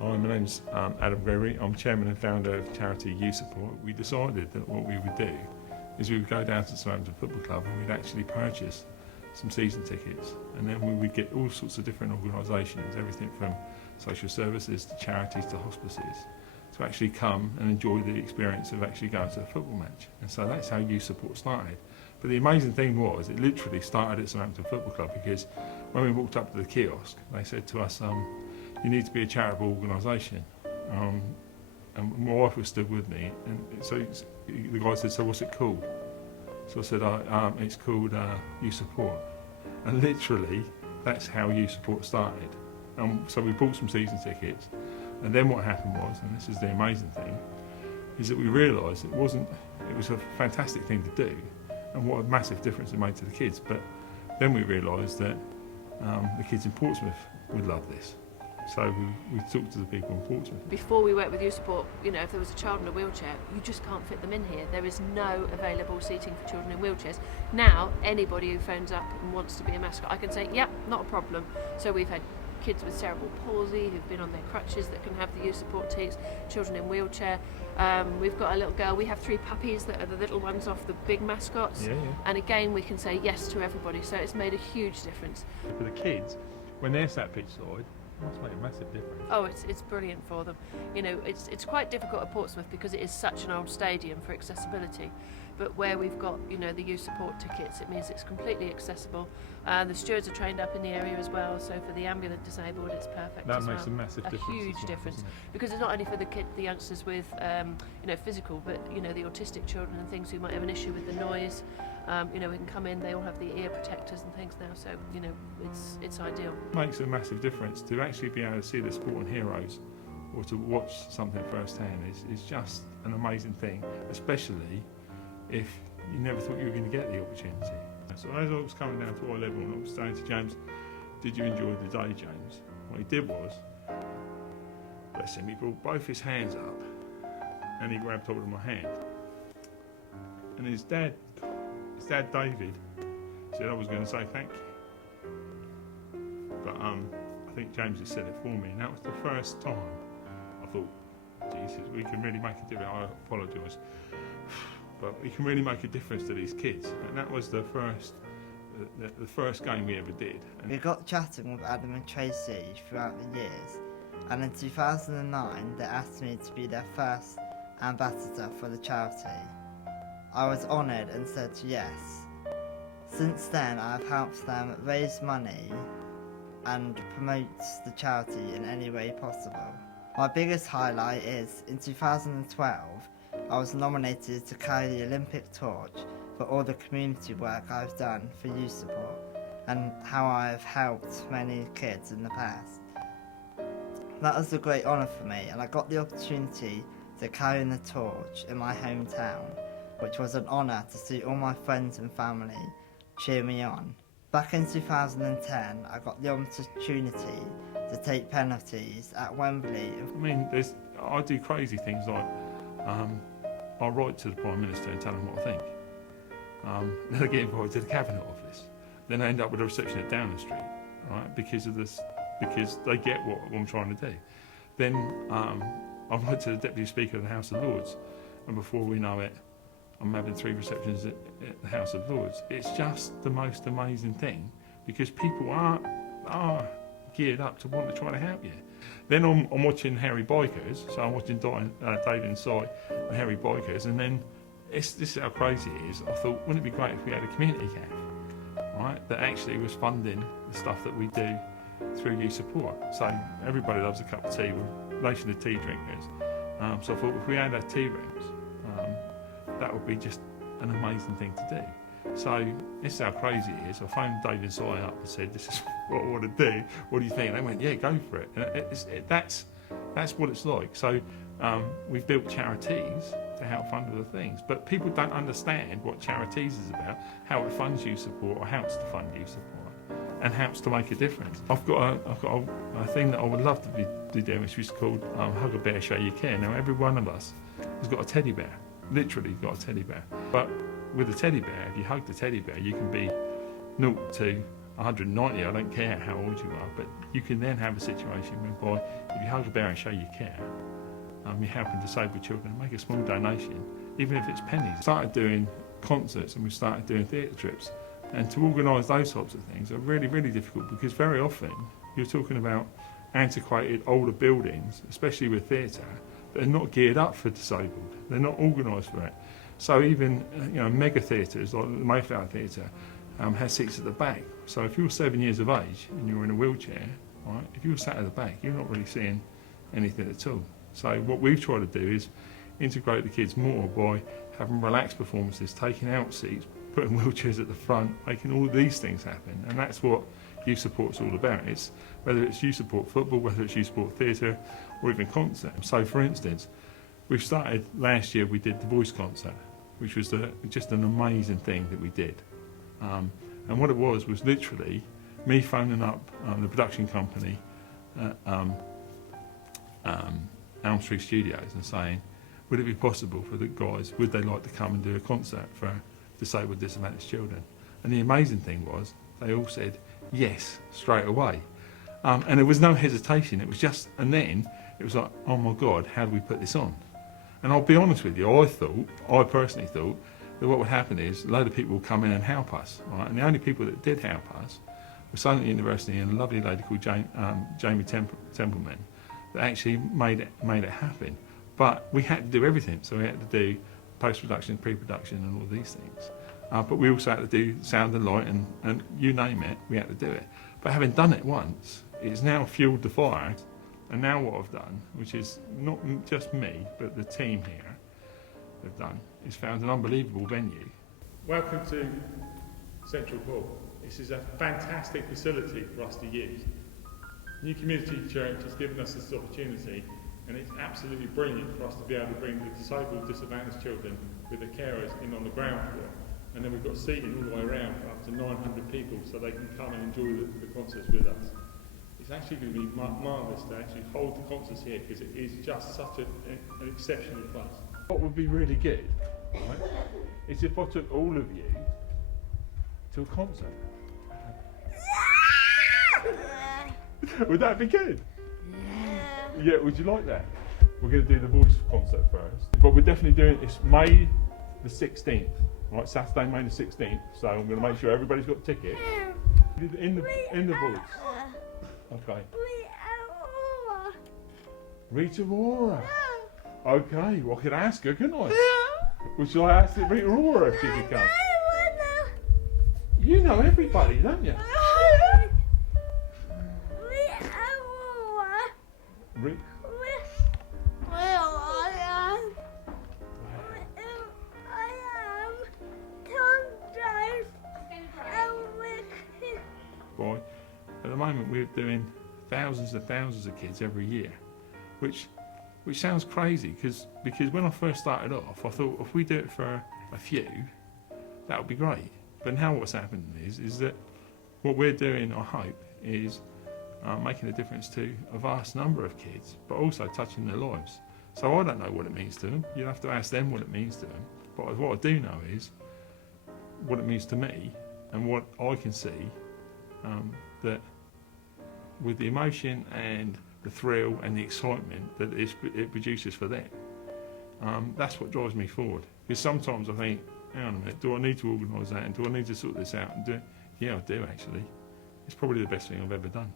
Hi, my name's Adam Gregory. I'm chairman and founder of charity Youth Support. We decided that what we would do is we would go down to Southampton Football Club and we'd actually purchase some season tickets, and then we would get all sorts of different organisations, everything from social services to charities to hospices, to actually come and enjoy the experience of actually going to a football match. And so that's how Youth Support started. But the amazing thing was, it literally started at Southampton Football Club, because when we walked up to the kiosk, they said to us, you need to be a charitable organisation. And my wife was stood with me, and so the guy said, so what's it called? So I said, it's called Youth Support. And literally, that's how Youth Support started. So we bought some season tickets, and then what happened was, and this is the amazing thing, is that we realised it was a fantastic thing to do, and what a massive difference it made to the kids. But then we realised that the kids in Portsmouth would love this. So we talked to the people in Portsmouth. Before we worked with Youth Support, you know, if there was a child in a wheelchair, you just can't fit them in here. There is no available seating for children in wheelchairs. Now, anybody who phones up and wants to be a mascot, I can say, yep, not a problem. So we've had kids with cerebral palsy who've been on their crutches that can have the Youth Support teams, children in wheelchair. We've got a little girl, we have 3 puppies that are the little ones off the big mascots. Yeah. And again, we can say yes to everybody. So it's made a huge difference. For the kids, when they're sat pitch side, it must make a massive difference. Oh, it's brilliant for them. You know, it's quite difficult at Portsmouth because it is such an old stadium for accessibility. But where we've got, you know, the Youth Support tickets, it means it's completely accessible. The stewards are trained up in the area as well, so for the ambulant disabled, it's perfect. That as makes well. a massive difference. A huge as well, difference, doesn't it? because it's not only for the youngsters with, you know, physical, but you know, the autistic children and things who might have an issue with the noise. You know, we can come in, they all have the ear protectors and things now, so you know, it's ideal. Makes a massive difference to actually be able to see the sporting heroes, or to watch something firsthand is just an amazing thing, especially if you never thought you were going to get the opportunity. So as I was coming down to our level, and I was saying to James, did you enjoy the day, James? What he did was, bless him, he brought both his hands up and he grabbed hold of my hand. And his dad David said I was going to say thank you. But I think James has said it for me, and that was the first time I thought, Jesus, we can really make a difference. I apologise, but we can really make a difference to these kids. And that was the first game we ever did. And we got chatting with Adam and Tracy throughout the years, and in 2009 they asked me to be their first ambassador for the charity. I was honoured and said yes. Since then I have helped them raise money and promote the charity in any way possible. My biggest highlight is, in 2012, I was nominated to carry the Olympic torch for all the community work I've done for Youth Support and how I have helped many kids in the past. That was a great honour for me, and I got the opportunity to carry the torch in my hometown, which was an honour to see all my friends and family cheer me on. Back in 2010, I got the opportunity to take penalties at Wembley. I mean, I do crazy things like I write to the Prime Minister and tell him what I think. Then I get invited to the Cabinet Office. Then I end up with a reception at Downing Street, right? Because they get what I'm trying to do. Then I write to the Deputy Speaker of the House of Lords, and before we know it, I'm having 3 receptions at the House of Lords. It's just the most amazing thing, because people are geared up to want to try to help you. Then I'm watching Harry Bikers, so I'm watching David and Si and Harry Bikers, and then this is how crazy it is. I thought, wouldn't it be great if we had a community cafe, right, that actually was funding the stuff that we do through Youth Support. So everybody loves a cup of tea, we're a nation of tea drinkers. So I thought, if we had our tea rooms, that would be just an amazing thing to do. So this is how crazy it is. I phoned David and Si up and said, this is what I want to do. What do you think? And they went, yeah, go for it. And that's what it's like. So we've built charities to help fund other things, but people don't understand what charities is about, how it funds Youth Support, or helps to fund Youth Support, and helps to make a difference. I've got a thing that I would love to be doing, which is called Hug a Bear, Show You Care. Now, every one of us has got a teddy bear. Literally got a teddy bear. But with a teddy bear, if you hug the teddy bear, you can be 0 to 190, I don't care how old you are, but you can then have a situation whereby if you hug a bear and show you care, you're helping disabled children, make a small donation, even if it's pennies. We started doing concerts and we started doing theatre trips, and to organise those types of things are really, really difficult, because very often you're talking about antiquated older buildings, especially with theatre, that are not geared up for disabled. They're not organised for it. So even mega theatres like the Mayflower Theatre has seats at the back. So if you're 7 years of age and you're in a wheelchair, right, if you're sat at the back, you're not really seeing anything at all. So what we've tried to do is integrate the kids more by having relaxed performances, taking out seats, putting wheelchairs at the front, making all of these things happen. And that's what youth support's all about. It's whether it's youth support football, whether it's youth support theatre, or even concert. So for instance, we've started last year, we did the Voice concert, which was just an amazing thing that we did. And what it was literally me phoning up the production company at Elm Street Studios and saying, would it be possible for the guys, would they like to come and do a concert for disabled, disadvantaged children? And the amazing thing was, they all said yes straight away. And there was no hesitation, it was just, and then it was like, oh my God, how do we put this on? And I'll be honest with you, I personally thought that what would happen is a load of people would come in and help us, right? And the only people that did help us were Solent University and a lovely lady called Jamie Templeman that actually made it happen. But we had to do everything, so we had to do post-production, pre-production and all these things. But we also had to do sound and light and you name it, we had to do it. But having done it once, it's now fueled the fire. And now what I've done, which is not just me, but the team here have done, is found an unbelievable venue. Welcome to Central Hall. This is a fantastic facility for us to use. New Community Church has given us this opportunity, and it's absolutely brilliant for us to be able to bring the disabled, disadvantaged children with the carers in on the ground floor. And then we've got seating all the way around for up to 900 people, so they can come and enjoy the concerts with us. It's actually going to be marvellous to actually hold the concerts here, because it is just such an exceptional place. What would be really good, right, is if I took all of you to a concert. Would that be good? Yeah, would you like that? We're going to do the Voice concert first, but we're definitely doing it's May the 16th, right? Saturday, May the 16th. So I'm going to make sure everybody's got a ticket in the Voice. Okay. Rita Ora. Okay, well I could ask her, couldn't I? Well, shall I ask Rita Ora if she could come? You know everybody, don't you? Boy, at the moment we're doing thousands and thousands of kids every year, which sounds crazy because when I first started off, I thought if we do it for a few, that would be great. But now what's happened is that what we're doing, I hope, is making a difference to a vast number of kids, but also touching their lives. So I don't know what it means to them. You'll have to ask them what it means to them. But what I do know is what it means to me and what I can see that with the emotion and the thrill and the excitement that it produces for them, that's what drives me forward. Because sometimes I think, hang on a minute, do I need to organise that and do I need to sort this out and do it? Yeah, I do actually. It's probably the best thing I've ever done.